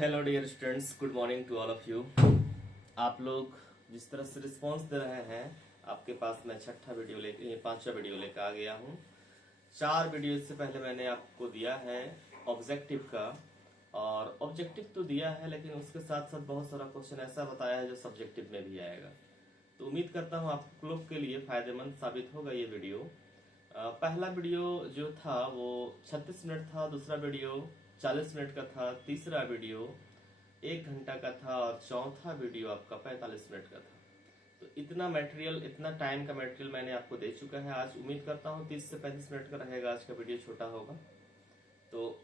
Hello dear students, good morning to all of you. आप लोग जिस तरह से रिस्पांस दे रहे हैं, आपके पास मैं पांचवा वीडियो लेकर आ गया हूँ। 4 वीडियो से पहले मैंने आपको दिया है ऑब्जेक्टिव का, और ऑब्जेक्टिव तो दिया है लेकिन उसके साथ साथ बहुत सारा क्वेश्चन ऐसा बताया है जो सब्जेक्टिव में भी आएगा। तो उम्मीद करता हूँ आप लोग के लिए फायदेमंद साबित होगा ये वीडियो। पहला वीडियो जो था वो 36 मिनट था, दूसरा वीडियो 40 मिनट का था, तीसरा वीडियो 1 घंटा का था और चौथा वीडियो आपका 45 मिनट का था। तो इतना मटेरियल, इतना टाइम का मटेरियल मैंने आपको दे चुका है। आज उम्मीद करता हूँ 30 से 35 मिनट का रहेगा, आज का वीडियो छोटा होगा। तो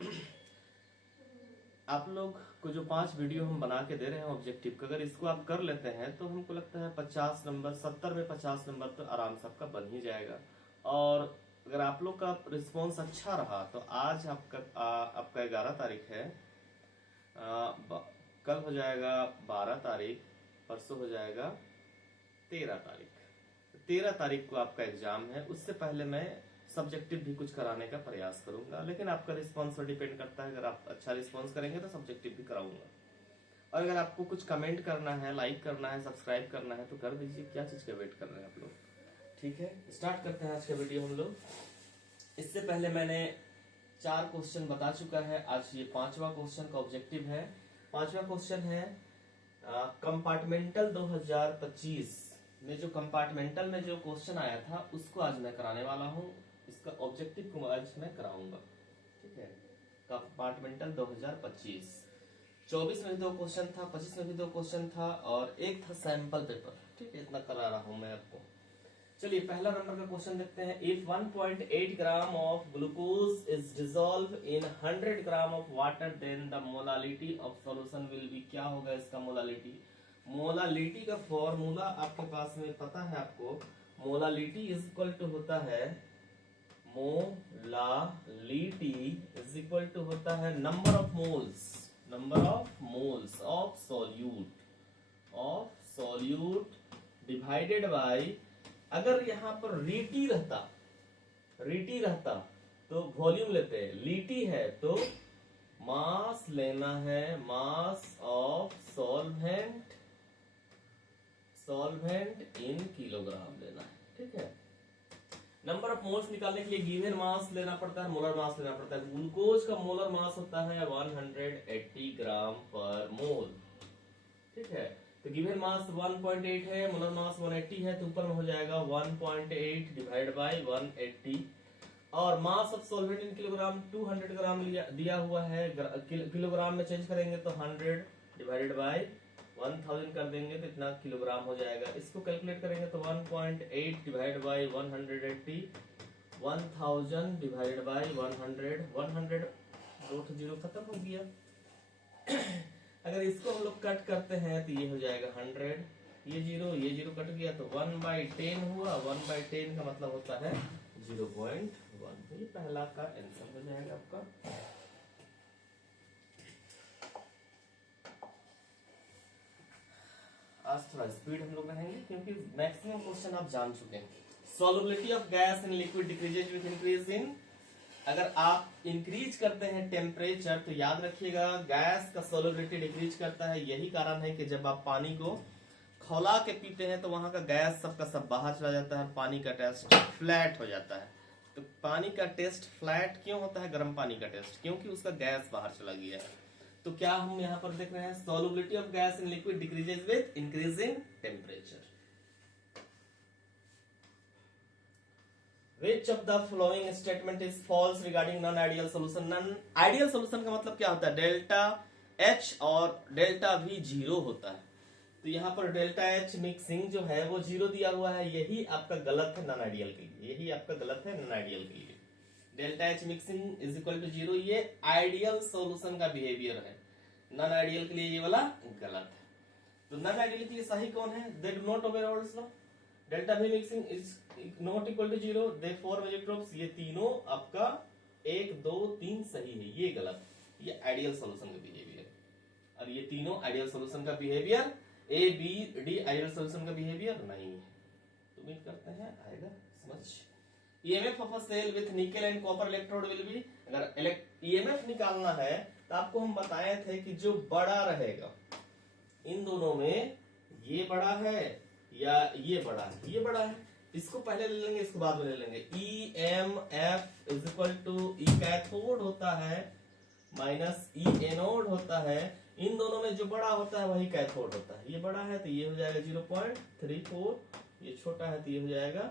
आप लोग को जो 5 वीडियो हम बना के दे रहे हैं ऑब्जेक्टिव का, अगर इसको आप कर लेते हैं तो हमको लगता है 50 नंबर, 70 में 50 नंबर तो आराम से आपका बन ही जाएगा। और अगर आप लोग का रिस्पांस अच्छा रहा तो आज आपका 11 तारीख है, कल हो जाएगा 12 तारीख, परसों हो जाएगा 13 तारीख। 13 तारीख को आपका एग्जाम है। उससे पहले मैं सब्जेक्टिव भी कुछ कराने का प्रयास करूंगा, लेकिन आपका रिस्पांस पर डिपेंड करता है। अगर आप अच्छा रिस्पांस करेंगे तो सब्जेक्टिव भी कराऊंगा। और अगर आपको कुछ कमेंट करना है, लाइक करना है, सब्सक्राइब करना है तो कर दीजिए। क्या चीज का वेट कर रहे हैं आप लोग? ठीक है, स्टार्ट करते हैं आज का वीडियो हम लोग। इससे पहले मैंने 4 क्वेश्चन बता चुका है। आज ये 5वां क्वेश्चन का ऑब्जेक्टिव है। 5वां क्वेश्चन है कंपार्टमेंटल 2025 में जो कंपार्टमेंटल में जो क्वेश्चन आया था उसको आज मैं कराने वाला हूँ। इसका ऑब्जेक्टिव को आज मैं कराऊंगा। ठीक है, कंपार्टमेंटल 2025 24 में भी 2 क्वेश्चन था, 25 में भी 2 क्वेश्चन था और एक था सैंपल पेपर। ठीक है, इतना करा रहा हूं मैं आपको। चलिए पहला नंबर का क्वेश्चन देखते हैं। If 1.8 gram of glucose is dissolve in 100 gram of water then the molality of solution will be. क्या होगा इसका मोलालिटी? मोलालिटी का फॉर्मूला आपके पास में पता है आपको। मोलालिटी इज इक्वल टू होता है, मोलालिटी इज इक्वल टू होता है number of moles of solute divided by, अगर यहां पर रीटी रहता तो वॉल्यूम लेते हैं, लीटी है तो मास लेना है, mass of solvent in kilogram लेना है। ठीक है, नंबर ऑफ मोल्स निकालने के लिए गिवन मास लेना पड़ता है, मोलर मास लेना पड़ता है। ग्लूकोज का मोलर मास होता है 180 ग्राम पर मोल। ठीक है, तो गिवन मास 1.8 है, मोलर मास 180 है, तो ऊपर में हो जाएगा 1.8 डिवाइड बाय 180। और mass of solvent in kilogram 200 ग्राम दिया हुआ है, किलोग्राम में चेंज करेंगे तो 100 डिवाइडेड बाय 1000 कर देंगे तो इतना किलोग्राम हो जाएगा। इसको कैलकुलेट करेंगे तो 1.8 डिवाइड बाय 180, 1000 डिवाइडेड बाय 100 0 खत्म हो गया। अगर इसको हम लोग कट करते हैं तो ये हो जाएगा 100, ये 0 कट गया तो 1/10 हुआ। 1/10 का मतलब होता है 0.1। ये पहला का आंसर हो जाएगा आपका। आज थोड़ा स्पीड हम लोग रहेंगे क्योंकि मैक्सिमम क्वेश्चन आप जान चुके हैं। Solubility of gas in liquid decreases with increase in, अगर आप इंक्रीज करते हैं टेम्परेचर तो याद रखिएगा गैस का सॉल्युबिलिटी डिक्रीज करता है। यही कारण है कि जब आप पानी को खौला के पीते हैं तो वहां का गैस सबका सब बाहर चला जाता है, पानी का टेस्ट फ्लैट हो जाता है। तो पानी का टेस्ट फ्लैट क्यों होता है, गर्म पानी का टेस्ट? क्योंकि उसका गैस बाहर चला गया है। तो क्या हम यहाँ पर देख रहे हैं, solubility of gas in liquid decreases with increasing temperature. Which of the following statement is false regarding non-ideal solution? Non-ideal solution का मतलब क्या होता है? डेल्टा H और डेल्टा V 0 होता है। तो यहाँ पर डेल्टा H मिक्सिंग जो है वो 0 दिया हुआ है। यही आपका गलत है नॉन आइडियल के लिए, यही आपका गलत है नॉन आइडियल के लिए। Delta H mixing is equal to 0, ये आइडियल सोल्यूशन का बिहेवियर है। नॉन आइडियल के लिए ये वाला गलत है। तो नॉन आइडियल के लिए सही कौन है? They do not obey Raoult's law, delta V mixing is not equal to 0, therefore magic ये तीनों आपका 1 2 3 सही है, ये गलत। ये आइडियल सॉल्यूशन का बिहेवियर, और ये तीनों आइडियल सॉल्यूशन का behaviour, A B D ideal solution का बिहेवियर नहीं है। तो उम्मीद करते हैं आएगा समझ। EMF of a cell with nickel and copper electrode will be, अगर EMF निकालना है तो आपको हम बताए थे कि जो बड़ा रहेगा इन दोनों में, ये बड़ा है या ये बड़ा है, ये बड़ा है, इसको पहले ले लेंगे, इसको बाद में ले लेंगे। E M F is equal to E cathode होता है माइनस ई एनोड होता है। इन दोनों में जो बड़ा होता है वही कैथोड होता है। ये बड़ा है तो ये हो जाएगा 0.34, ये छोटा है तो ये हो जाएगा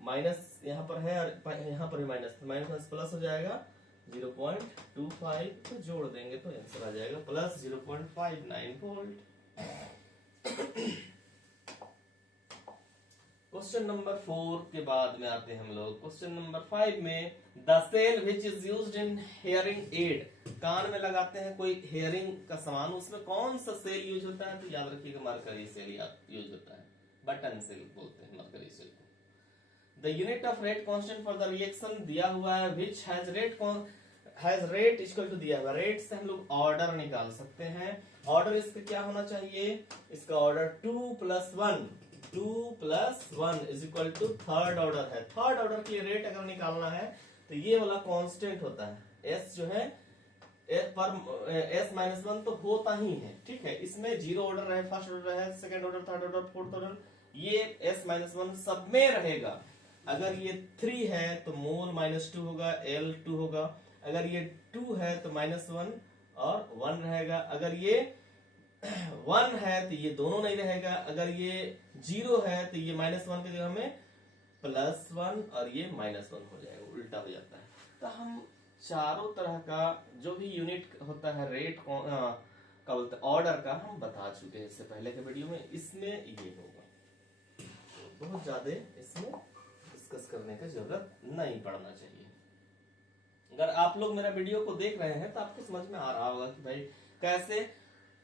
माइनस, यहाँ पर है और यहाँ पर भी माइनस, माइनस प्लस हो जाएगा 0.25, तो जोड़ देंगे तो आंसर आ जाएगा प्लस 0.59 वोल्ट। क्वेश्चन नंबर 4 के बाद में आते हैं हम लोग क्वेश्चन नंबर 5 में। The cell which is used in hearing aid, कान में लगाते हैं कोई हेयरिंग का सामान, उसमें कौन सा सेल यूज होता है? तो याद रखिएगा मरकरी सेल यूज होता है, बटन सेल बोलते हैं मरकरी सेल को। The unit of rate constant for the reaction दिया हुआ है which has rate equal to दिया हुआ। रेट से हम लोग ऑर्डर निकाल सकते हैं। ऑर्डर इसका क्या होना चाहिए? इसका order 2 + 1, 2 + 1 is equal to third order है। थर्ड ऑर्डर के लिए रेट अगर निकालना है तो ये वाला कांस्टेंट होता है, एस जो है S-1 तो होता ही है, ठीक है। इसमें 0 ऑर्डर रहे, फर्स्ट ऑर्डर रहे, second order, third order, fourth order, ये S-1 सब में रहेगा। अगर ये 3 है तो मोल -2 होगा, L2 होगा। अगर ये 2 है तो -1 और 1 रहेगा। अगर ये 1 है तो ये दोनों नहीं रहेगा। अगर ये 0 है तो ये -1 के जगह में +1 और ये -1 हो जाएगा, उल्टा हो जाता है। तो हम चारों तरह का जो भी यूनिट होता है रेट का बोलते ऑर्डर का, हम बता चुके हैं इससे पहले के वीडियो में। इसमें ये होगा, बहुत ज्यादा इसमें डिस्कस करने की जरूरत नहीं पड़ना चाहिए। अगर आप लोग मेरा वीडियो को देख रहे हैं तो आपको समझ में आ रहा होगा कि भाई कैसे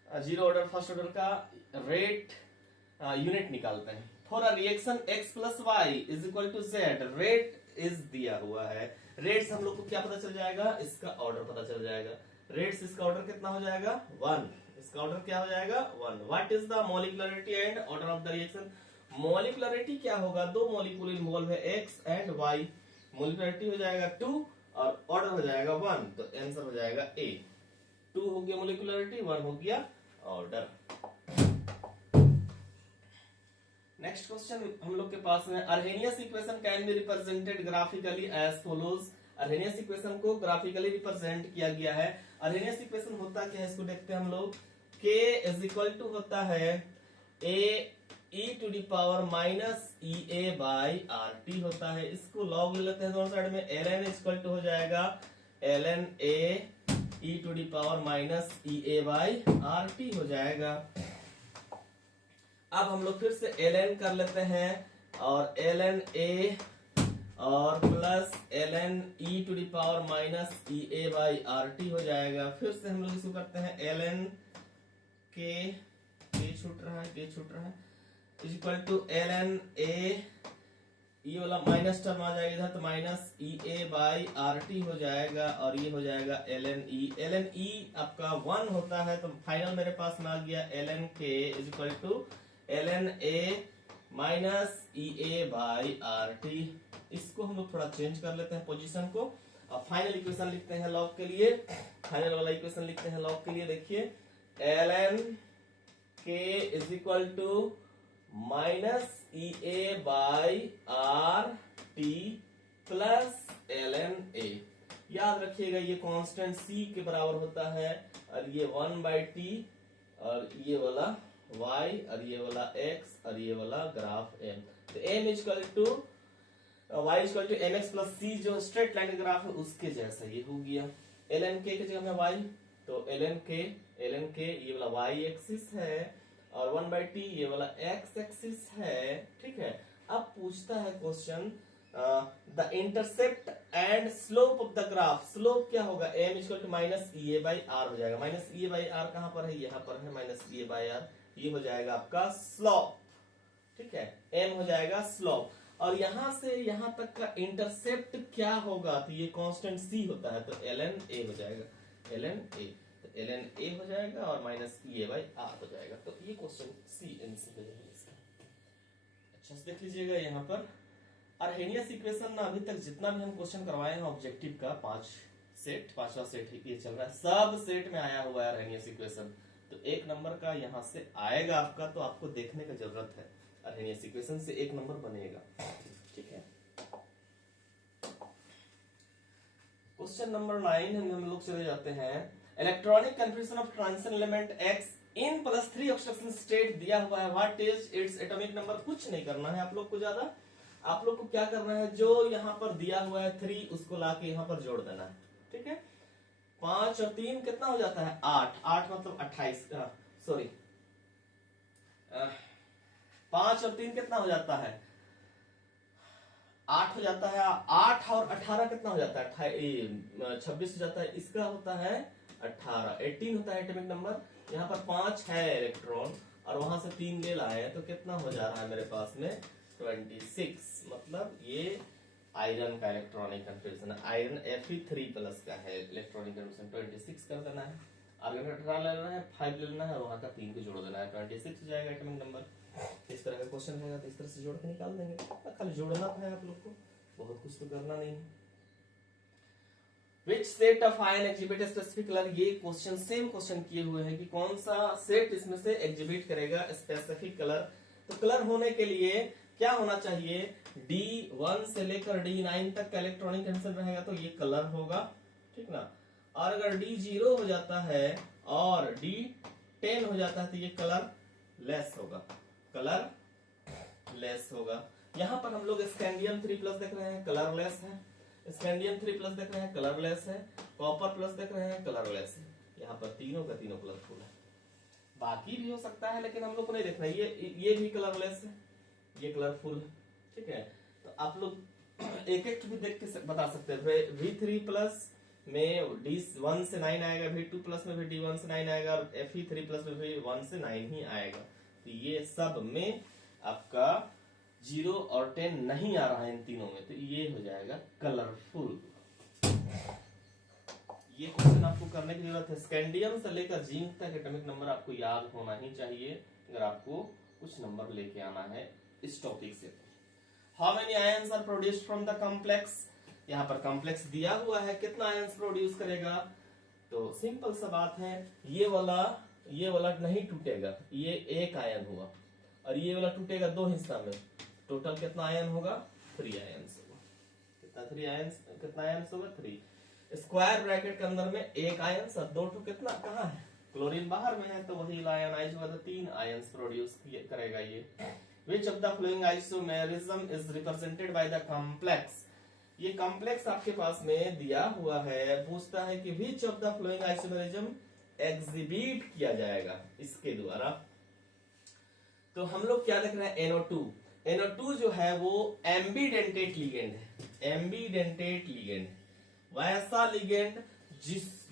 0 ऑर्डर फर्स्ट ऑर्डर का रेट यूनिट निकालते हैं। For a reaction x + y is equal to z, rate is दिया हुआ है। रेट से हम लोग को क्या पता चल जाएगा? इसका ऑर्डर पता चल जाएगा। रेट से इसका ऑर्डर कितना हो जाएगा? 1। इसका ऑर्डर क्या हो जाएगा? 1। What is the molecularity and order of the reaction? Molecularity क्या होगा? 2 मॉलिक्यूल इन्वॉल्व है, x एंड y। मोलिकुलरिटी हो जाएगा 2 और ऑर्डर हो जाएगा 1, तो आंसर हो जाएगा A। 2 हो गया मोलिकुलरिटी, 1 हो गया ऑर्डर। नेक्स्ट क्वेश्चन हम लोग के पास में, Arrhenius equation can be represented graphically as follows. Arrhenius equation को ग्राफिकली रिप्रेजेंट किया गया है। अर्हेनियस इक्वेशन होता क्या है इसको देखते हैं हम लोग। K इज इक्वल टू होता है e⁻⁻ होता है। इसको लॉग ले लेते हैं दोनों साइड में। ln इक्वल टू हो जाएगा ln e⁻⁻ हो जाएगा। अब हम लोग फिर से ln कर लेते हैं और ln A और प्लस ln e⁻⁻ हो जाएगा। फिर से हम लोग इसको करते हैं ln k छूट रहा है इक्वल टू ln A, ये वाला माइनस टर्म आ जाएगा इधर तो -EA/RT हो जाएगा और ये हो जाएगा ln E आपका 1 होता है तो फाइनल मेरे पास में आ गया ln k equal to ln A -EA/RT। इसको हम लोग थोड़ा चेंज कर लेते हैं पोजीशन को और फाइनल इक्वेशन लिखते हैं लॉग के लिए। फाइनल वाला इक्वेशन लिखते हैं लॉग के लिए। देखिए ln k is equal to -EA/RT plus ln A। याद रखिएगा ये कांस्टेंट c के बराबर होता है और ये 1/t और ये वाला y और ये वाला x और ये वाला ग्राफ m। तो m equal to y equal to mx plus c जो स्ट्रेट लाइन का ग्राफ है उसके जैसा ये हो गया। ln k की जगह में y तो ln k ये वाला y एक्सिस है और 1/t ये वाला x एक्सिस है, ठीक है। अब पूछता है question the intercept and slope of the graph. Slope क्या होगा? m इक्वल टू -EA/r हो जाएगा। -EA/r कहां पर है? यहाँ पर है -EA/r। ये हो जाएगा आपका स्लोप, ठीक है। m हो जाएगा स्लोप और यहां से यहां तक का इंटरसेप्ट क्या होगा? तो ये कांस्टेंट c होता है तो ln A हो जाएगा। ln A हो जाएगा और -EA/r हो जाएगा। तो ये क्वेश्चन सी आंसर हो जाएगा इसका। अच्छा से देख लीजिएगा यहाँ पर अर्हेनियस इक्वेशन ना अभी तक जितना भी हम क्वेश्चन करवाए हैं ऑब्जेक्टिव का 5 सेट, पांचवा सेट ये चल रहा है, सब सेट में आया हुआ है अरहेनियस इक्वेशन। तो एक नंबर का यहां से आएगा आपका, तो आपको देखने की जरूरत है, अरहेनियस इक्वेशन से एक नंबर बनेगा। ठीक है, क्वेश्चन नंबर 9 हम लोग चले जाते हैं। Electronic confusion of transition element x in +3 oxidation state दिया हुआ है, what is its atomic number. कुछ नहीं करना है आप लोग को ज्यादा, आप लोग को क्या करना है, जो यहाँ पर दिया हुआ है 3 उसको लाके यहाँ पर जोड़ देना है। ठीक है, 5 और 3 कितना हो जाता है 8, 8 मतलब 28, सॉरी 5 और 3 कितना हो जाता है 8 हो जाता है, 8 और 18 कितना हो जाता है 26 हो जाता है, इसका होता है 18, 18 होता है एटॉमिक नंबर। यहाँ पर 5 है इलेक्ट्रॉन और वहां से 3 ले लाए तो कितना हो जा रहा है मेरे पास में 26, मतलब ये आयरन का इलेक्ट्रॉनिक कन्फिग्रेशन है, आयरन Fe3+ का है इलेक्ट्रॉनिक कन्फिग्रेशन। 26 कर देना है, आर्गन 18 ले लेना है, 5 ले लेना है, वहां का 3 को जोड़ देना है, 26 हो जाएगा एटॉमिक नंबर। इस तरह का क्वेश्चन रहेगा तो इस तरह से जोड़ के निकाल देंगे, खाली जोड़ना है आप लोग को, बहुत कुछ तो करना नहीं है। Which set of ion exhibit a specific color, ये क्वेश्चन सेम क्वेश्चन किए हुए हैं कि कौन सा सेट इसमें से एग्जिबिट करेगा स्पेसिफिक कलर। तो कलर होने के लिए क्या होना चाहिए, D1 से लेकर D9 तक का इलेक्ट्रॉनिक कंडीशन रहेगा तो ये कलर होगा, ठीक ना। और अगर D0 हो जाता है और D10 हो जाता है तो ये कलर लेस होगा, कलर लेस होगा। यहाँ पर हम लोग स्कैंडियम 3+ देख रहे हैं, कलरलेस है, स्कैंडियम 3+ देख रहे हैं, कलरलेस है, कॉपर प्लस देख रहे हैं, कलरलेस है। यहाँ पर तीनों का तीनों कलरफुल है, बाकी भी हो सकता है लेकिन हम लोग को नहीं देखना, ये भी कलरलेस है, ये कलरफुल है। ठीक है, तो आप लोग एक एक भी देख के बता सकते हैं। V3+ में D1 से 9 आएगा, V2+ में भी D1 से 9 आएगा, और Fe3+ में भी 1 से 9 ही आएगा। तो ये सब में आपका 0 और 10 नहीं आ रहा है इन तीनों में, तो ये हो जाएगा कलरफुल। ये क्वेश्चन आपको करने की जरूरत है। स्कैंडियम से लेकर जिंक तक एटॉमिक नंबर आपको याद होना ही चाहिए अगर आपको कुछ नंबर लेके आना है इस टॉपिक से। How many ions are produced from the complex, यहाँ पर कॉम्प्लेक्स दिया हुआ है, कितना आयंस प्रोड्यूस करेगा। तो सिंपल सा बात है, ये वाला नहीं टूटेगा, ये एक आयन हुआ, और ये वाला टूटेगा 2 हिस्सा में, टोटल कितना आयन होगा 3 आयंस होगा। कितना आयंस होगा 3। स्क्वायर ब्रैकेट के अंदर में एक आयंस और 2 कितना कहाँ है, क्लोरीन बाहर में है, तो वही आयनाइज होगा, तो 3 आयंस प्रोड्यूस करेगा ये। Which of the following isomerism is represented by the complex, ये कॉम्प्लेक्स आपके पास में दिया हुआ है, पूछता है कि which of the following isomerism exhibit किया जाएगा इसके द्वारा। तो हम लोग क्या देख रहे हैं, NO2 जो है वो एम्बीडेंटेट लिगेंड है, एम्बीडेंटेट लिगेंड, वैसा लिगेंड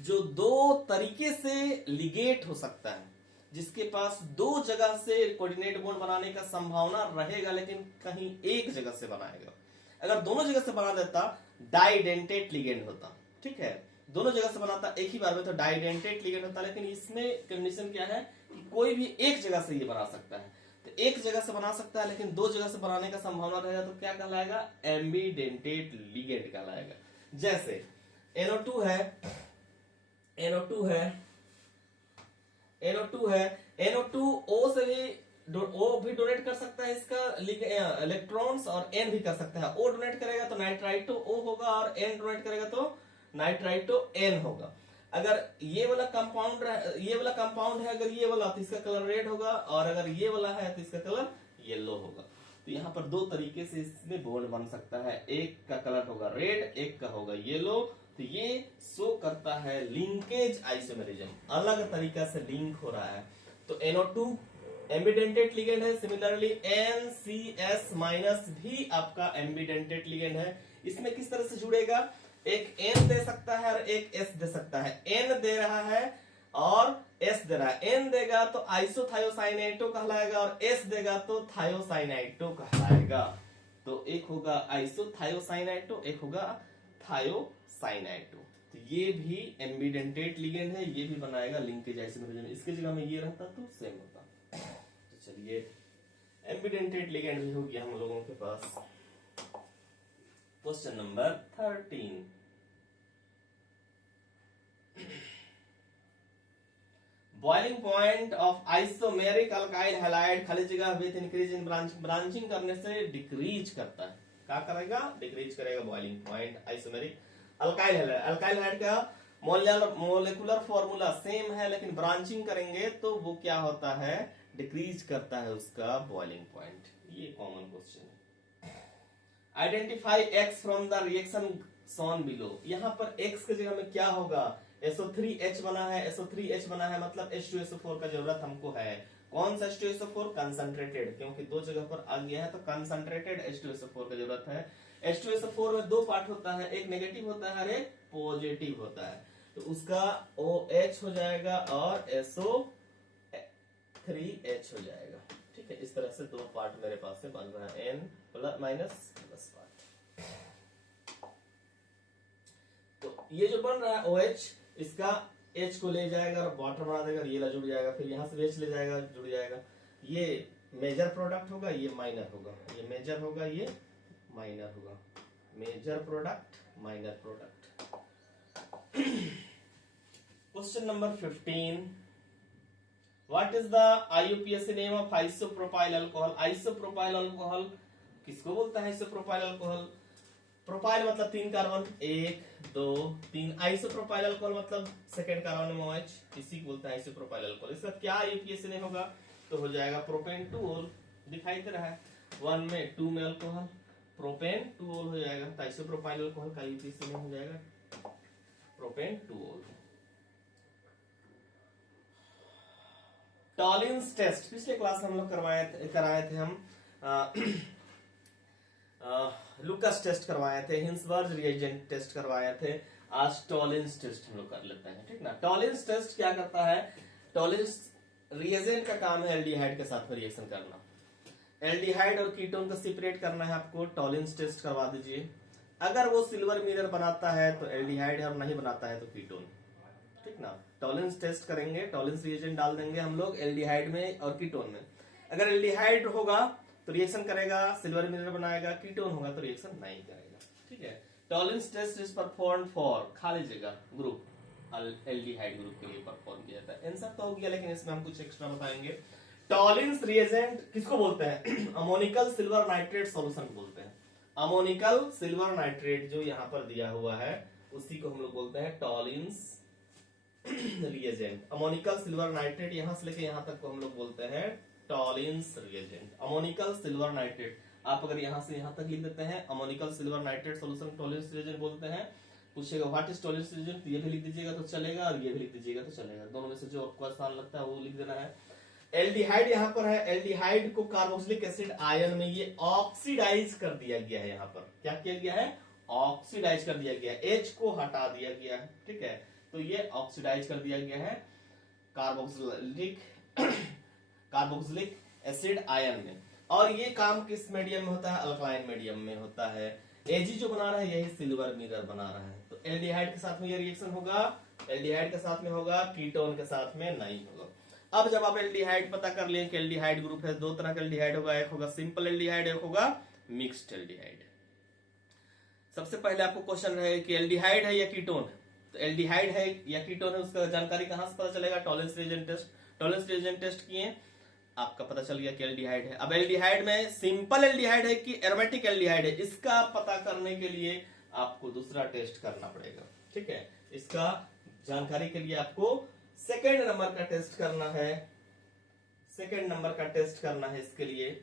जो 2 तरीके से लिगेट हो सकता है, जिसके पास 2 जगह से कोऑर्डिनेट बॉन्ड बनाने का संभावना रहेगा, लेकिन कहीं एक जगह से बनाएगा। अगर दोनों जगह से बना देता डाइडेंटेट लिगेंड होता, ठीक है, दोनों जगह से बनाता एक ही बार में तो डाइडेंटेट लिगेंड होता। लेकिन इसमें कंडीशन क्या है कि कोई भी एक जगह से ये बना सकता है, तो एक जगह से बना सकता है लेकिन 2 जगह से बनाने का संभावना रहेगा, तो क्या कहलाएगा, एम्बीडेंटेट लिगेंड कहलाएगा। जैसे NO2 है, NO2 O भी डोनेट कर सकता है इसका इलेक्ट्रॉन्स, और N भी कर सकता है। O डोनेट करेगा तो नाइट्राइटो O होगा, और N डोनेट करेगा तो नाइट्राइटो N होगा। अगर ये वाला कंपाउंड है, अगर ये वाला तो इसका कलर रेड होगा, और अगर ये वाला है तो इसका कलर येलो होगा। तो यहाँ पर 2 तरीके से इसमें बॉन्ड बन सकता है, एक का कलर होगा रेड, एक का होगा येलो। तो ये शो करता है लिंकेज आइसोमेरिज्म, अलग तरीका से लिंक हो रहा है। तो NO2 एम्बीडेंटेट लिगेंड है, सिमिलरली NCS- भी आपका एम्बीडेंटेट लिगेंड है। इसमें किस तरह से जुड़ेगा, एक N दे सकता है और एक S दे सकता है। N दे रहा है और S दे रहा है, N देगा तो आइसोथायोसाइनाइटो कहलाएगा, और S देगा तो थायोसाइनाइटो कहलाएगा। तो एक होगा आइसोथायोसाइनाइटो, एक होगा थायोसाइनाइटो। तो ये भी एम्बीडेंटेट लिगेंड है, ये भी बनाएगा लिंकेज आइसोमेरिज्म। इसके जगह में ये रहता तो सेम होता। तो चलिए एम्बीडेंटेट लिगेंड भी हो गया हम लोगों के पास। Question number 13, boiling point of isomeric alkyl halide खाली जगह विथ इंक्रीज इन ब्रांचिंग करने से डिक्रीज करता है। क्या करेगा? डिक्रीज करेगा boiling point isomeric alkyl halide. Alkyl halide का मोलेकुलर फॉर्मूला सेम है, लेकिन ब्रांचिंग करेंगे तो वो क्या होता है? डिक्रीज करता है उसका बॉइलिंग पॉइंट। ये कॉमन क्वेश्चन है। Identify x from the reaction shown below. यहाँ पर एक्स की जगह में क्या होगा? SO3H बना है, SO3H बना है, मतलब H2SO4 का जरूरत हमको है। कौन सा H2SO4? कंसंट्रेटेड, क्योंकि दो जगह पर आ गया है तो कंसंट्रेटेड H2SO4 का जरूरत है। H2SO4 में दो पार्ट होता है, एक नेगेटिव होता है और एक पॉजिटिव होता है, तो उसका OH हो जाएगा और SO3H हो जाएगा। ठीक है, इस तरह से दो पार्ट मेरे पास से बन रहा है, N plus minus plus part. तो ये जो बन रहा है OH, इसका H को ले जाएगा और वाटर बना देगा, ये जुड़ जाएगा, फिर यहां से H ले जाएगा, जुड़ जाएगा। ये मेजर प्रोडक्ट होगा, ये माइनर होगा, ये मेजर होगा, ये माइनर होगा। Major product, minor product. Question number 15, what is the IUPAC name of isopropyl alcohol? Isopropyl alcohol किसको बोलता है? आइसोप्रोपाइल अल्कोहल, प्रोपाइल मतलब 3 कार्बन, 1 2 3, आइसोप्रोपाइल अल्कोहल मतलब सेकंड कार्बन में OH, इसी को बोलते हैं आइसोप्रोपाइल अल्कोहल। इसका क्या IUPAC नेम होगा? तो हो जाएगा प्रोपेन 2-ओल। दिखाई दे रहा है, 1 में 2 में अल्कोहल, प्रोपेन 2-ओल हो जाएगा। तो आइसोप्रोपाइल अल्कोहल का IUPAC नेम हो जाएगा प्रोपेन 2-ओल। टॉलिंस टेस्ट पिछले क्लास में हम लोग कराए थे हम लुकास टेस्ट करवाए थे, हिंसबर्ग रिएजेंट टेस्ट करवाए थे। आज टॉलिंस टेस्ट हम लोग कर लेते हैं, ठीक ना। टॉलिंस टेस्ट क्या करता है? टॉलिंस रिएजेंट का काम है एल्डिहाइड के साथ में रिएक्शन करना। एल्डिहाइड और कीटोन को सेपरेट करना है आपको, टॉलिंस टेस्ट करवा दीजिए। अगर वो सिल्वर मिरर बनाता है तो एल्डिहाइड है, और नहीं बनाता है तो कीटोन, ठीक ना। टॉलिंस टेस्ट करेंगे, टॉलिंस रिएजेंट डाल देंगे हम लोग एल्डिहाइड में और कीटोन में। अगर एल्डिहाइड होगा तो रिएक्शन करेगा, सिल्वर मिरर बनाएगा, कीटोन होगा तो रिएक्शन नहीं करेगा, ठीक है। टॉलिंस टेस्ट इज परफॉर्म्ड फॉर खाली जगह ग्रुप, एल्डिहाइड ग्रुप के लिए परफॉर्म किया जाता है। आंसर तो हो गया, लेकिन इसमें हम कुछ एक्स्ट्रा बताएंगे। टॉलिंस रिएजेंट किसको बोलते हैं? अमोनिकल सिल्वर नाइट्रेट सॉल्यूशन बोलते हैं। अमोनिकल सिल्वर नाइट्रेट जो यहाँ पर दिया हुआ है उसी को हम लोग बोलते हैं Tollens reagent. Ammoniacal silver nitrate यहां से लेके यहां तक को हम लोग बोलते हैं Tollens reagent. Ammoniacal silver nitrate आप अगर यहां से यहां तक लिख देते हैं, ammoniacal silver nitrate solution Tollens reagent बोलते हैं। पूछेगा व्हाट इज टॉलिंस रिएजेंट, ये भी लिख दीजिएगा तो चलेगा, और ये भी लिख दीजिएगा तो चलेगा। दोनों में से जो आपको आसान लगता है वो लिख देना है। एल्डिहाइड यहाँ पर है, एल्डिहाइड को कार्बोक्सिलिक एसिड आयन में ये ऑक्सीडाइज कर दिया गया है। यहाँ पर क्या किया गया है? ऑक्सीडाइज कर दिया गया है, H को हटा दिया गया है, ठीक है। तो ये ऑक्सीडाइज कर दिया गया है कार्बोक्सिलिक एसिड आयन में। और ये काम किस मीडियम में होता है? अल्कलाइन मीडियम में होता है। Ag जो बना रहा है यही सिल्वर मिरर बना रहा है। तो एल्डिहाइड के साथ में ये रिएक्शन होगा, एल्डिहाइड के साथ में होगा, कीटोन के साथ में नहीं होगा। अब जब आप एल्डिहाइड पता कर लें कि एल्डिहाइड ग्रुप है, दो तरह का एल्डिहाइड होगा, एक होगा सिंपल एल्डिहाइड, एक होगा मिक्स्ड एल्डिहाइड। सबसे पहले आपको क्वेश्चन रहे कि एल्डिहाइड है या कीटोन है। तो एल्डिहाइड है या कीटोन है उसका जानकारी कहां से पता चलेगा? टॉलिंस रिएजेंट टेस्ट। टॉलिंस रिएजेंट टेस्ट किए, आपका पता चल गया कि एल्डिहाइड है। अब एल्डिहाइड में सिंपल एल्डिहाइड है कि एरोमेटिक एल्डिहाइड है, इसका पता करने के लिए आपको दूसरा टेस्ट करना पड़ेगा, ठीक है। इसका जानकारी के लिए आपको सेकेंड नंबर का टेस्ट करना है, सेकेंड नंबर का टेस्ट करना है इसके लिए।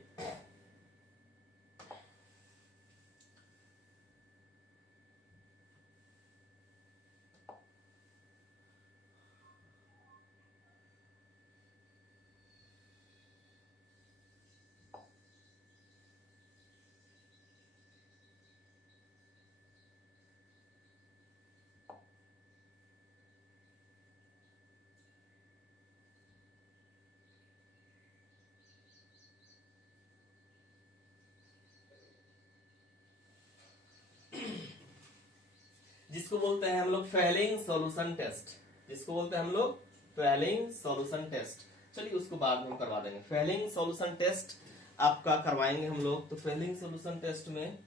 जिसको बोलते हैं हम लोग फेलिंग सॉल्यूशन टेस्ट, जिसको बोलते हैं हम लोग फेलिंग सॉल्यूशन टेस्ट। चलिए उसको बाद में हम करवा देंगे। फेलिंग सॉल्यूशन टेस्ट आपका करवाएंगे हम लोग। तो फेलिंग सॉल्यूशन टेस्ट में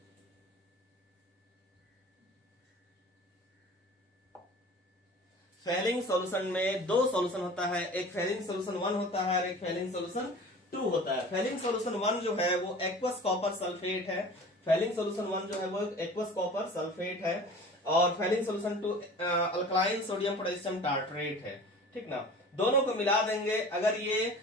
फेलिंग सॉल्यूशन में दो सॉल्यूशन होता है, एक फेलिंग सॉल्यूशन 1 होता है और एक फेलिंग सॉल्यूशन 2 होता है। फेलिंग सॉल्यूशन 1 जो है वो एक्वस कॉपर सल्फेट है, फेलिंग सॉल्यूशन 1 जो है वो एक्वस कॉपर सल्फेट है, और Fehling solution 2 alkaline sodium potassium tartrate है, ठीक ना। दोनों को मिला देंगे, अगर ये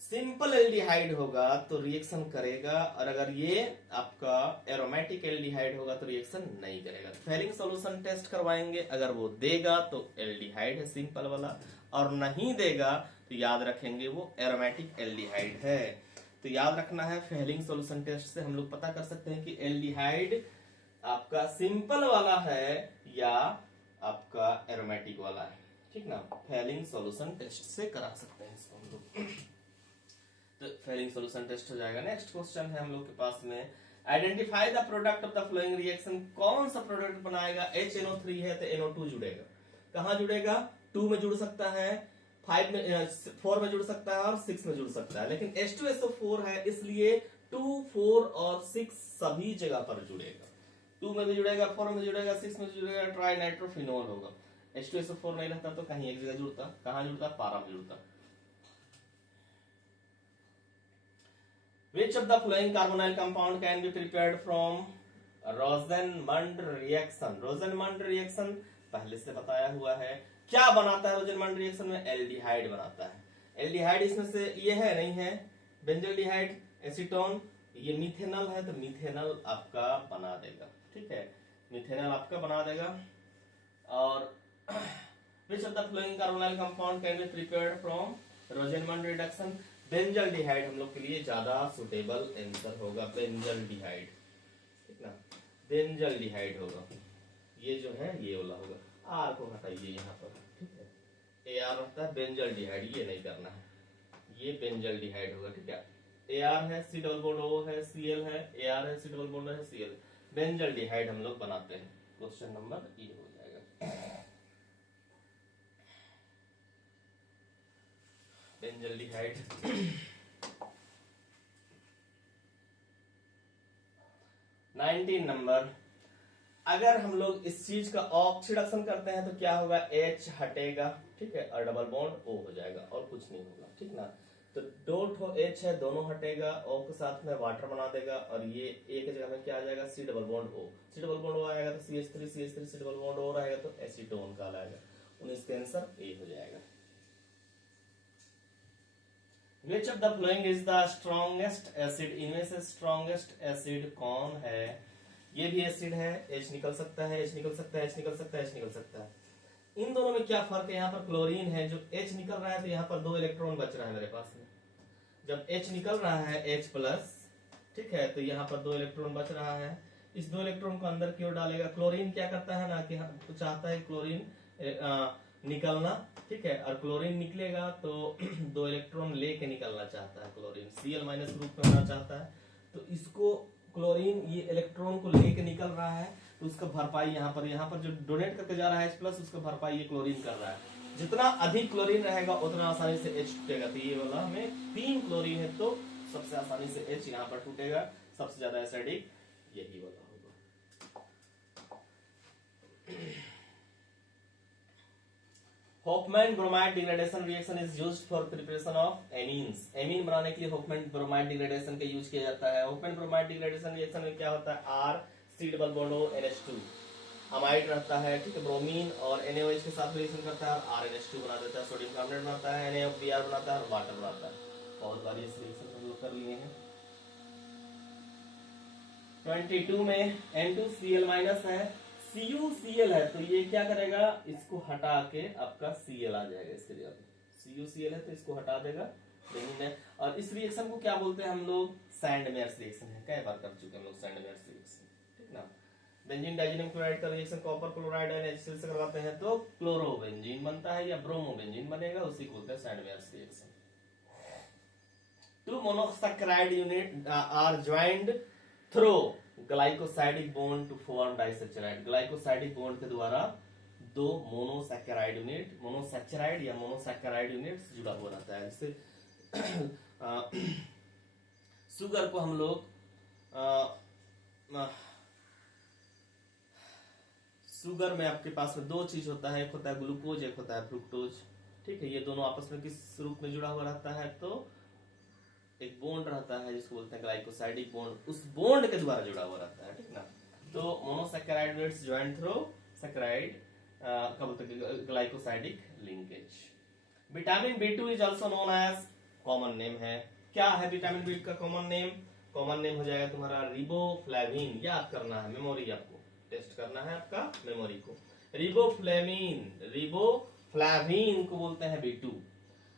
सिंपल एल्डिहाइड होगा तो रिएक्शन करेगा, और अगर ये आपका एरोमेटिक एल्डिहाइड होगा तो रिएक्शन नहीं करेगा। फेलिंग सॉल्यूशन टेस्ट करवाएंगे, अगर वो देगा तो एल्डिहाइड है सिंपल वाला, और नहीं देगा तो याद रखेंगे वो एरोमेटिक एल्डिहाइड है। तो याद रखना है, फेलिंग सॉल्यूशन टेस्ट से हम लोग पता कर सकते हैं कि एल्डिहाइड आपका सिंपल वाला है या आपका एरोमेटिक वाला है, ठीक ना। फेलिंग सॉल्यूशन टेस्ट से करा सकते हैं इसको हम लोग। तो फेलिंग सॉल्यूशन टेस्ट हो जाएगा। नेक्स्ट क्वेश्चन है हम लोग के पास में, identify the product of the flowing reaction. कौन सा प्रोडक्ट बनाएगा? HNO3 है तो NO2 जुड़ेगा। कहां जुड़ेगा? 2 में जुड़ सकता है, 5 में 4 में जुड़ सकता है और 6 में जुड़ सकता है, लेकिन H2SO4 है इसलिए 2, 4 और 6 सभी जगह पर जुड़ेगा। 2 में भी जुड़ेगा, 4 में जुड़ेगा, 6 में जुड़ेगा, ट्राई नाइट्रोफिनोल होगा। H2SO4 नहीं रहता तो कहीं एक जगह जुड़ता, कहां जुड़ता? पारा में जुड़ता। Which of the following carbonyl compound can be prepared from Rosenmund reaction? Rosenmund reaction पहले से बताया हुआ है। क्या बनाता है रोजनमंड रिएक्शन में? एल्डिहाइड बनाता है। एल्डिहाइड इसमें से ये है नहीं है, बेंजल्डिहाइड, एसीटोन, ये मिथेनॉल है तो मिथेनॉल आपका बना देगा, ठीक है, मिथेनॉल आपका बना देगा। और which of the following carbonyl compound can be prepared from Rosenmund reduction? Benzaldehyde हम लोग के लिए ज्यादा सुटेबल आंसर होगा, बेंजल्डिहाइड, ठीक ना, बेंजल्डिहाइड होगा। ये जो है ये वाला होगा। आर को हटाइए यहाँ पर, ठीक है, AR रहता है बेंजल्डिहाइड, ये नहीं करना है, ये बेंजल्डिहाइड होगा, ठीक है। AR है, C डबल बॉन्ड O है, Cl है, AR है, C डबल बॉन्ड है, Cl, बेंजल्डिहाइड हम लोग बनाते हैं। क्वेश्चन नंबर E हो जाएगा। बेंजल्डिहाइड 19 नंबर, अगर हम लोग इस चीज का ऑक्सीडेशन करते हैं तो क्या होगा? H हटेगा, ठीक है, और डबल बॉन्ड O हो जाएगा और कुछ नहीं होगा, ठीक ना। तो दो ठो H है, दोनों हटेगा, O के साथ में वाटर बना देगा, और ये एक जगह में क्या आ जाएगा? C double bond O, C double bond O आएगा तो CH3, CH3 C double bond O रहेगा तो एसीटोन का आएगा। 19 का आंसर A हो जाएगा। Which of the following is the strongest acid? इनमें से strongest acid कौन है? ये भी एसिड है, H निकल सकता है, H निकल सकता है, H निकल सकता है, H निकल सकता है। इन दोनों में क्या फर्क है? यहाँ पर क्लोरीन है, जो H निकल रहा है तो यहाँ पर 2 इलेक्ट्रॉन बच रहा है मेरे पास में। जब H निकल रहा है H+, ठीक है, तो यहाँ पर 2 इलेक्ट्रॉन बच रहा है। इस 2 इलेक्ट्रॉन को अंदर की ओर डालेगा। क्लोरीन क्या करता है ना कि तो चाहता है क्लोरीन निकलना, ठीक है, और क्लोरीन निकलेगा तो 2 इलेक्ट्रॉन लेके निकलना चाहता है क्लोरीन, Cl- ग्रुप में होना चाहता है। तो इसको क्लोरीन ये इलेक्ट्रॉन को लेके निकल रहा है, तो उसका भरपाई यहाँ पर जो डोनेट करके जा रहा है H+, उसका भरपाई ये क्लोरीन कर रहा है। जितना अधिक क्लोरीन रहेगा उतना आसानी से H टूटेगा। तो ये वाला हमें 3 क्लोरीन है तो सबसे आसानी से H यहाँ पर टूटेगा, सबसे ज्यादा एसिडिक यही वाला होगा। Hofmann bromide degradation reaction is used for preparation of amines. Amine बनाने के लिए होफमैन ब्रोमाइड डिग्रेडेशन का यूज किया जाता है। होफमैन ब्रोमाइड डिग्रेडेशन रिएक्शन में क्या होता है? R C double bond O NH2 amide रहता है, ठीक है, ब्रोमीन और NaOH के साथ रिएक्शन करता है, RNH2 बना देता है, सोडियम कार्बोनेट बनाता है, NaOBr बनाता है और वाटर बनाता है। बहुत बार इस रिएक्शन हम लोग कर लिए हैं। 22 में N2Cl- है, CuCl है, तो ये क्या करेगा? इसको हटा के आपका Cl आ जाएगा इसके जगह पे। CuCl है तो इसको हटा देगा। और इस रिएक्शन को क्या बोलते हैं हम लोग? सैंडमेयर्स रिएक्शन है। कई बार कर चुके हैं हम लोग सैंडमेयर्स रिएक्शन, ठीक ना। बेंजीन डाइजीनियम क्लोराइड का रिएक्शन कॉपर क्लोराइड और HCl से करवाते हैं तो क्लोरोबेंजीन बनता है या ब्रोमोबेंजीन बनेगा, उसी को बोलते हैं Sandmeyer's reaction. 2 monosaccharide unit are joined through glycosidic bond to form disaccharide. Glycosidic bond के द्वारा 2 मोनोसैकेराइड या मोनोसैकेराइड यूनिट्स जुड़ा हुआ रहता है। जैसे शुगर को हम लोग शुगर में आपके पास में दो चीज होता है, एक होता है ग्लूकोज, एक होता है फ्रुक्टोज। ठीक है, ये दोनों आपस में किस रूप में जुड़ा हुआ रहता है, तो एक बॉन्ड रहता है जिसको बोलते हैं ग्लाइकोसाइडिक बॉन्ड, उस बॉन्ड के द्वारा जुड़ा हुआ रहता है। ठीक ना, तो monosaccharide weights join through saccharide क्या बोलते हैं glycosidic linkage. Vitamin B2 is also known as, common name है, क्या है विटामिन B का कॉमन नेम? कॉमन नेम हो जाएगा तुम्हारा रिबोफ्लेविन। याद करना है, मेमोरी आपको टेस्ट करना है, आपका मेमोरी को। रिबोफ्लेविन को बोलते हैं B2।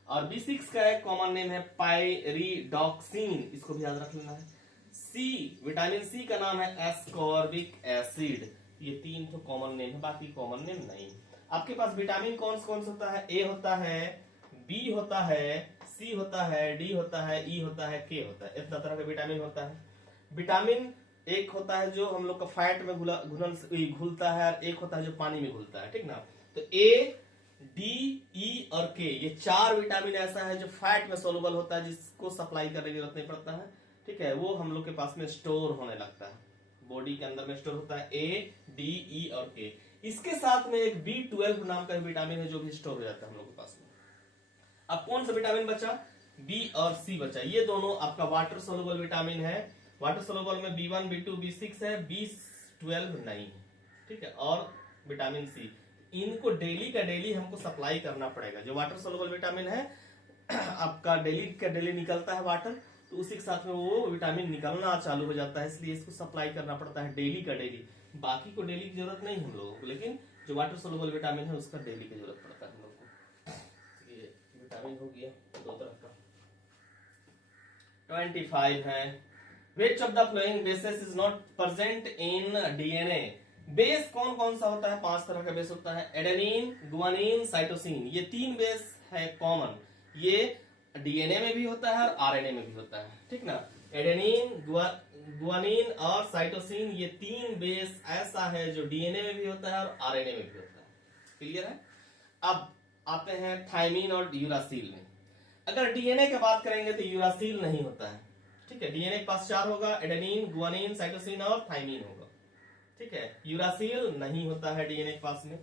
और B6 का एक कॉमन नेम है पायरिडॉक्सिन, इसको भी याद रख लेना है। सी, विटामिन C का नाम है एस्कॉर्बिक एसिड। ये तीन तो कॉमन नेम है, बाकी कॉमन नेम नहीं। आपके पास विटामिन कौन कौन सा होता है? ए होता है, बी होता है, सी होता है, डी होता है, ई होता है, के होता है। इतना तरह का विटामिन होता है। विटामिन एक होता है जो हम लोग का फैट में घुलता है, और एक होता है जो पानी में घुलता है। ठीक ना, तो ए, डी, ई और के, ये चार विटामिन ऐसा है जो फैट में सोलुबल होता है, जिसको सप्लाई करने की जरूरत नहीं पड़ता है। ठीक है, वो हम लोग के पास में स्टोर होने लगता है, बॉडी के अंदर में स्टोर होता है, ए, डी, ई और के। इसके साथ में एक B12 नाम का विटामिन है जो भी स्टोर हो जाता है हम लोग के पास में। अब कौन सा विटामिन बचा? बी और सी बचा। ये दोनों आपका वाटर सोलुबल विटामिन है। वाटर सोलुबल में B1, B2, B6 है, B12 नहीं है। ठीक है, और विटामिन सी, इनको डेली का डेली हमको सप्लाई करना पड़ेगा। जो वाटर सोलुबल विटामिन है आपका डेली का डेली निकलता है वाटर, तो उसी के साथ में वो विटामिन निकलना चालू हो जाता है, इसलिए इसको सप्लाई करना पड़ता है डेली का डेली। बाकी को डेली की जरूरत नहीं हम लोगों को, लेकिन जो वाटर सोलुबल विटामिन है उसका डेली की जरूरत पड़ता है हम लोग को। ये विटामिन हो गया दो तरह का। 25 है, which of the following bases is not present in DNA? Base कौन कौन सा होता है? 5 तरह का बेस होता है, एडेनिन, गुआनिन, साइटोसिन। ये 3 बेस है कॉमन, ये डीएनए में भी होता है और आरएनए में भी होता है। ठीक ना, एडेनिन, गुआनिन और साइटोसिन, ये 3 बेस ऐसा है जो डीएनए में भी होता है और आरएनए में भी होता है। क्लियर है? अब आते हैं थायमिन और यूरासिल में। अगर डीएनए की बात करेंगे तो यूरासिल नहीं होता है। ठीक है, डीएनए के पास 4 होगा, एडेनिन, गुआनिन, साइटोसिन और थायमिन होगा। ठीक है, यूरासिल नहीं होता है डीएनए के पास में।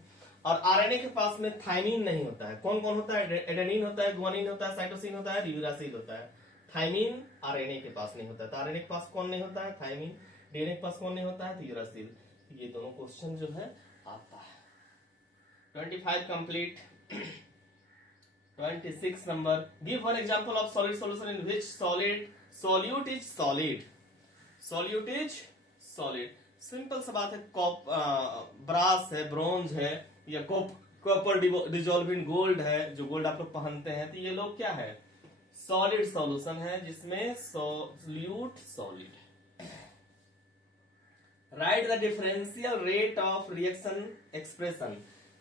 और आरएनए के पास में थायमिन नहीं होता है। कौन कौन होता है? एडेनिन होता है, गुआनिन होता है, साइटोसिन होता है, यूरासिल होता है। थायमिन आरएनए के पास नहीं होता है। तो आरएनए के पास कौन नहीं होता है? थायमिन। डीएनए के पास कौन नहीं होता है? तो यूरासिल। ये दोनों क्वेश्चन जो है आता है। 25 complete. 26 number, give one example of solid solution in which solute is solid. solute is solid. Simple सा बात है, ब्रास है, ब्रॉन्ज है, या कॉपर डिजोल्विंग गोल्ड है, जो गोल्ड आप लोग पहनते हैं, तो ये लोग क्या है? सॉलिड सॉल्यूशन है, जिसमें solute solid. Right the differential rate of reaction expression.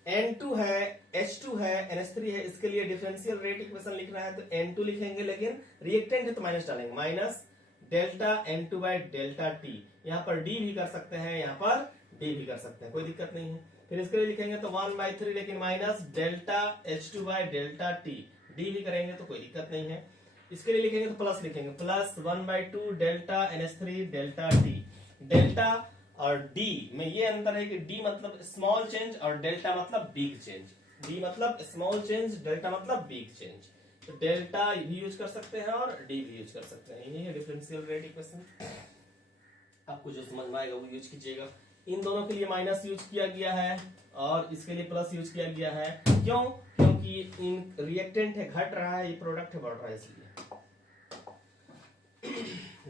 N2 है, H2 है, NH3 है, इसके लिए डिफरेंशियल रेट इक्वेशन लिखना है तो N2 लिखेंगे, लेकिन रिएक्टेंट है तो माइनस डालेंगे, minus delta N2 by delta T। यहाँ पर D भी कर सकते हैं, यहाँ पर D भी कर सकते हैं, कोई दिक्कत नहीं है। फिर इसके लिए लिखेंगे तो 1/3, लेकिन minus delta H2 by delta T। D भी करेंगे तो कोई दिक्कत नहीं है। इसके लिए लिखेंगे तो प्लस लिखेंगे, plus 1/2 delta NH3 delta T। Delta और डी में ये अंतर है कि डी मतलब स्मॉल चेंज और डेल्टा मतलब बिग चेंज। डी मतलब स्मॉल चेंज, डेल्टा मतलब बिग चेंज। तो डेल्टा भी यूज कर सकते हैं और डी भी यूज कर सकते हैं। यही है डिफरेंशियल रेट इक्वेशन। आपको जो समझ में आएगा वो यूज कीजिएगा। इन दोनों के लिए माइनस यूज किया गया है और इसके लिए प्लस यूज किया गया है। क्यों? क्योंकि इन रिएक्टेंट है घट रहा है, ये प्रोडक्ट है बढ़ रहा है, इसलिए।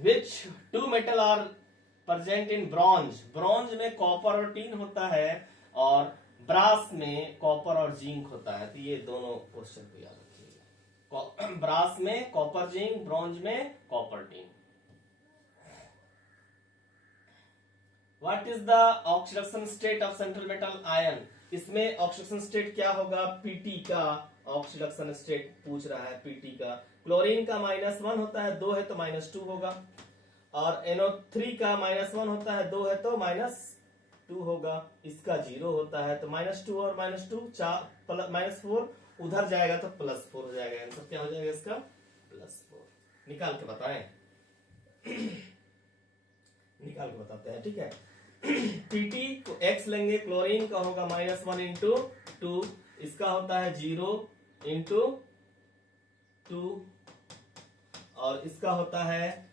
Which two metal are present in bronze. Bronze में कॉपर और टीन होता है और ब्रास में कॉपर और जिंक होता है। तो ये दोनों क्वेश्चन को याद रखिएगा। ब्रास में कॉपर जिंक, ब्रॉन्ज में copper tin. What is the oxidation state of central metal ion? इसमें ऑक्सीडेशन स्टेट क्या होगा? पीटी का ऑक्सीडेशन स्टेट पूछ रहा है, पीटी का। क्लोरीन का -1 होता है, 2 है तो -2 होगा। और NO3 का -1 होता है, 2 है तो -2 होगा। इसका 0 होता है तो -2 और -2 -4 उधर जाएगा तो +4 हो जाएगा। आंसर क्या हो जाएगा इसका? +4। निकाल के बताएं। निकाल के बताते हैं, ठीक है। Pt को x लेंगे, क्लोरीन का होगा -1 इंटू 2, इसका होता है 0 इंटू 2 और इसका होता है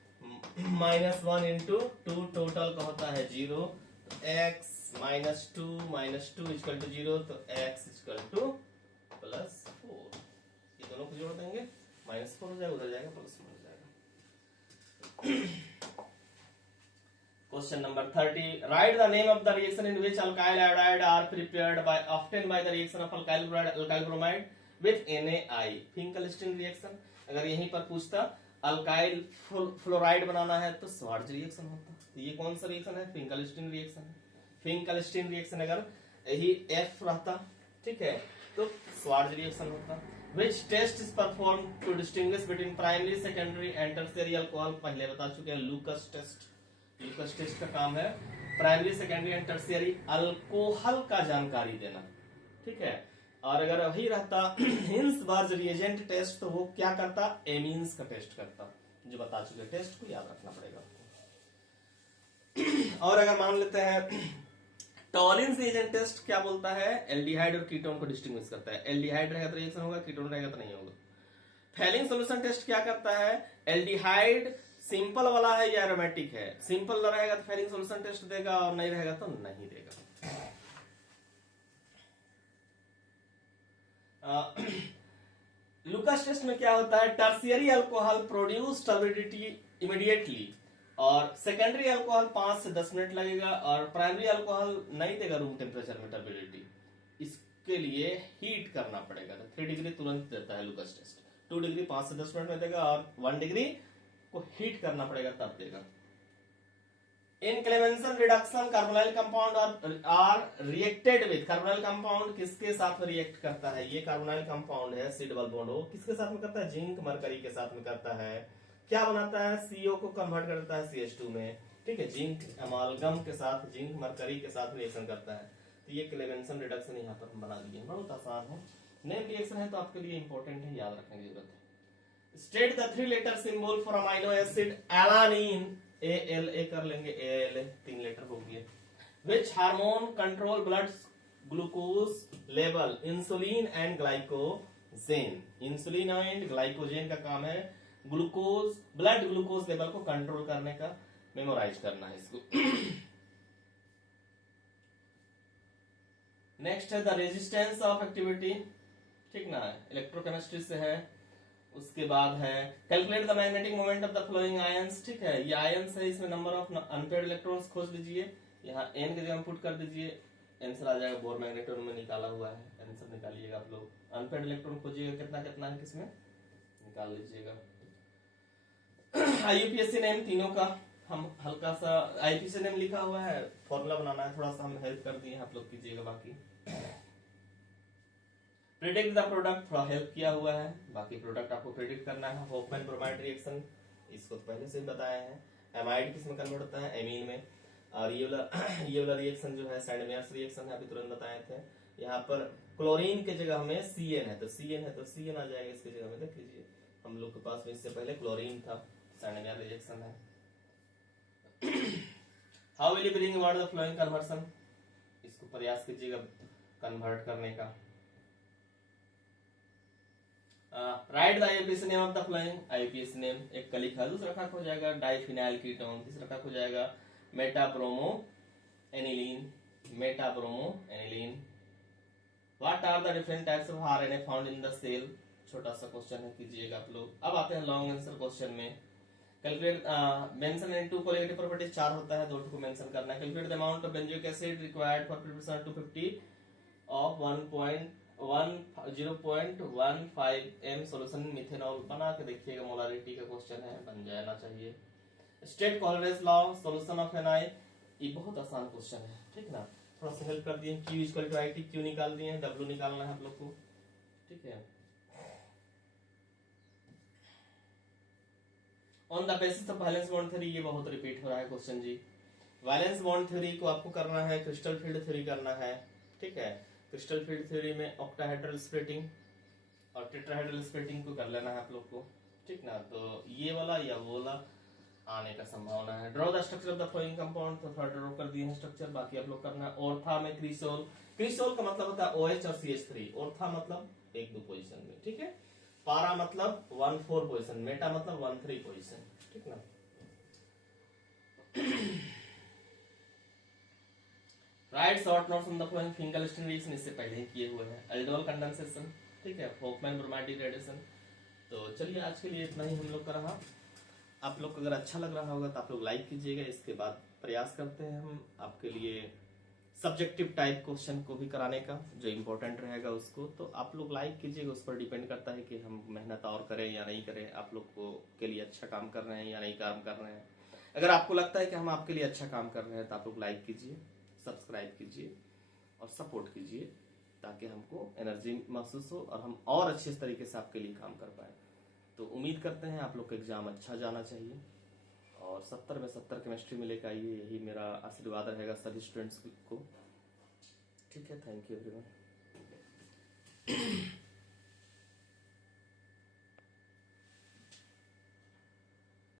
-1 इंटू 2, टोटल का होता है 0। तो x -2 इक्वल टू 0, तो x इक्वल टू +4। ये दोनों को जोड़ देंगे, -4 हो जाएगा, उधर जाएगा +1 हो जाएगा। Question number 30. Write the name of the reaction in which alkyl iodide are prepared by often by the reaction of alkyl bromide with NaI. Finkelstein reaction. अगर यहीं पर पूछता अल्काइल फ्लोराइड बनाना है तो स्वार्ज रिएक्शन होता। तो ये कौन सा रिएक्शन है? फिंकलस्टीन रिएक्शन है। फिंकलस्टीन रिएक्शन अगर यही F रहता, ठीक है, तो स्वार्ज रिएक्शन होता। Which test is performed to distinguish between primary, secondary and tertiary alcohol? पहले बता चुके हैं, लूकस टेस्ट। लूकस टेस्ट का काम है primary, secondary and tertiary alcohol का जानकारी देना, ठीक है। और अगर वही रहता हिंसबर्ग रिएजेंट टेस्ट, तो वो क्या करता? एमीन्स का टेस्ट करता। जो बता चुके, टेस्ट को याद रखना पड़ेगा आपको। और अगर मान लेते हैं टॉलिन्स रिएजेंट टेस्ट क्या बोलता है? एल्डिहाइड और कीटोन को डिस्टिंग्विश करता है। एल्डिहाइड रहेगा तो रिएक्शन होगा, कीटोन रहेगा तो नहीं होगा। फेलिंग सॉल्यूशन टेस्ट क्या करता है? एल्डिहाइड सिंपल वाला है या एरोमेटिक है? सिंपल रहेगा तो फेलिंग सॉल्यूशन टेस्ट देगा और नहीं रहेगा तो नहीं देगा। लूकस टेस्ट में क्या होता है? Tertiary alcohol produce turbidity immediately और सेकेंडरी अल्कोहल 5 से 10 मिनट लगेगा और प्राइमरी अल्कोहल नहीं देगा रूम टेम्परेचर में टर्बिडिटी। इसके लिए हीट करना पड़ेगा। तो 3 डिग्री तुरंत देता है लूकस टेस्ट, 2 डिग्री 5 से 10 मिनट में देगा और 1 डिग्री को हीट करना पड़ेगा तब देगा। In Clemmensen reduction carbonyl compound are reacted with. Carbonyl compound किसके साथ में रिएक्ट करता है? ये कार्बोनाइल कंपाउंड है सी डबल बॉन्ड, वो किसके साथ में करता है? जिंक मरकरी के साथ में करता है। क्या बनाता है? CO को कन्वर्ट कर देता है CH2 में, ठीक है। जिंक अमालगम के साथ, जिंक मरकरी के साथ रिएक्शन करता है। तो ये क्लेमेंसन रिडक्शन यहाँ पर हम बना दिए, बहुत आसान है। नेम रिएक्शन है तो आपके लिए इंपॉर्टेंट है, याद रखने की जरूरत है। State the 3-letter symbol for amino acid alanine, ALA कर लेंगे, ALA 3 लेटर हो गए। Which hormone control blood glucose level? Insulin and glycogen. Insulin and glycogen का काम है ग्लूकोज, ब्लड ग्लूकोज लेवल को कंट्रोल करने का। मेमोराइज करना है इसको। नेक्स्ट है द रेजिस्टेंस ऑफ एक्टिविटी, ठीक ना, इलेक्ट्रोकेमिस्ट्री से है। उसके बाद है calculate the magnetic moment of the flowing ions, ठीक है। ये आयंस है, इसमें नंबर ऑफ अनपेयर्ड इलेक्ट्रॉन्स खोज लीजिए। यहाँ n की जगह पुट कर दीजिए, आंसर आ जाएगा। बोर मैग्नेटोन में निकाला हुआ है, आंसर निकालिएगा आप लोग। अनपेयर्ड इलेक्ट्रॉन खोजिएगा कितना कितना है, किसमें निकाल लीजिएगा। IUPAC नेम तीनों का हम हल्का सा IUPAC नेम लिखा हुआ है, फॉर्मूला बनाना है, थोड़ा सा हम हेल्प कर दिए, आप लोग कीजिएगा बाकी। प्रिडिक्ट द प्रोडक्ट थोड़ा हेल्प किया हुआ है, बाकी प्रोडक्ट आपको प्रिडिक्ट करना है। होफमैन ब्रोमाइड रिएक्शन, इसको तो पहले से ही बताया है। एमाइड किसमें कन्वर्ट होता है? एमीन में। और ये वाला रिएक्शन जो है सैंडमेयर्स रिएक्शन है, अभी तुरंत बताए थे। यहाँ पर क्लोरीन के जगह हमें CN है, तो CN है तो CN आ जाएगा इसकी जगह में। देख लीजिए, हम लोग के पास में इससे पहले क्लोरीन था, सैंडमेयर रिएक्शन है। How will you bring about the flowing conversion? इसको प्रयास कीजिएगा कन्वर्ट करने का। Right the IUPAC name of the flowing. IUPAC name एक का लिखा, दूसरा का हो जाएगा डाइफिनाइल कीटोन, तीसरा का हो जाएगा metabromo aniline, metabromo aniline. What are the different types of RNA found in the cell? छोटा सा क्वेश्चन है, कीजिएगा आप लोग। अब आते हैं लॉन्ग आंसर क्वेश्चन में। Calculate mention in 2 colligative properties, 4 होता है, 2 को मेंशन करना है। Calculate the amount of benzoic acid required for preparation 250 of 0.15 m solution methanol. बना के देखिएगा, मोलारिटी का क्वेश्चन है, बन जाना चाहिए। State Kohlrausch law, solution of NI, ये बहुत आसान क्वेश्चन है, ठीक ना। थोड़ा सा हेल्प कर दिए। Q equal to IT, Q निकाल दिए, W निकालना है आप लोग को, ठीक है। On the basis of valence bond theory, ये बहुत रिपीट हो रहा है क्वेश्चन जी। वैलेंस बॉन्ड थ्योरी को आपको करना है, क्रिस्टल फील्ड थ्योरी करना है, ठीक है। क्रिस्टल फील्ड थ्योरी में ऑक्टाहेड्रल स्प्लिटिंग और टेट्राहेड्रल स्प्लिटिंग को कर लेना है आप लोग को, ठीक ना। तो ये वाला या वो वाला आने का संभावना है। Draw the structure of the following compound, तो थोड़ा ड्रॉ कर दिए हैं स्ट्रक्चर, बाकी आप लोग करना है। ऑर्था में क्रिसोल, क्रिसोल का मतलब होता है OH और CH3, ऑर्था मतलब 1-2 पोजीशन में, ठीक है। पारा मतलब 1-4 पोजीशन, मेटा मतलब 1-3 पोजीशन, ठीक ना। Write short notes on the following Finkelstein reaction, इससे पहले ही किए हुए हैं। एल्डोल कंडेंसेशन, ठीक है, होफमैन ब्रोमाइड डिग्रेडेशन। तो चलिए आज के लिए इतना ही हम लोग का रहा। आप लोग को अगर अच्छा लग रहा होगा तो आप लोग लाइक कीजिएगा। इसके बाद प्रयास करते हैं हम आपके लिए सब्जेक्टिव टाइप क्वेश्चन को भी कराने का, जो इम्पोर्टेंट रहेगा उसको। तो आप लोग लाइक कीजिएगा, उस पर डिपेंड करता है कि हम मेहनत और करें या नहीं करें, आप लोग को के लिए अच्छा काम कर रहे हैं या नहीं काम कर रहे हैं। अगर आपको लगता है कि हम आपके लिए अच्छा काम कर रहे हैं तो आप लोग लाइक कीजिए, सब्सक्राइब कीजिए और सपोर्ट कीजिए, ताकि हमको एनर्जी महसूस हो और हम और अच्छे तरीके से आपके लिए काम कर पाए। तो उम्मीद करते हैं आप लोग का एग्जाम अच्छा जाना चाहिए और 70 में 70 केमिस्ट्री में लेकर आइए, यही मेरा आशीर्वाद रहेगा सभी स्टूडेंट्स को। ठीक है, थैंक यू एवरीवन।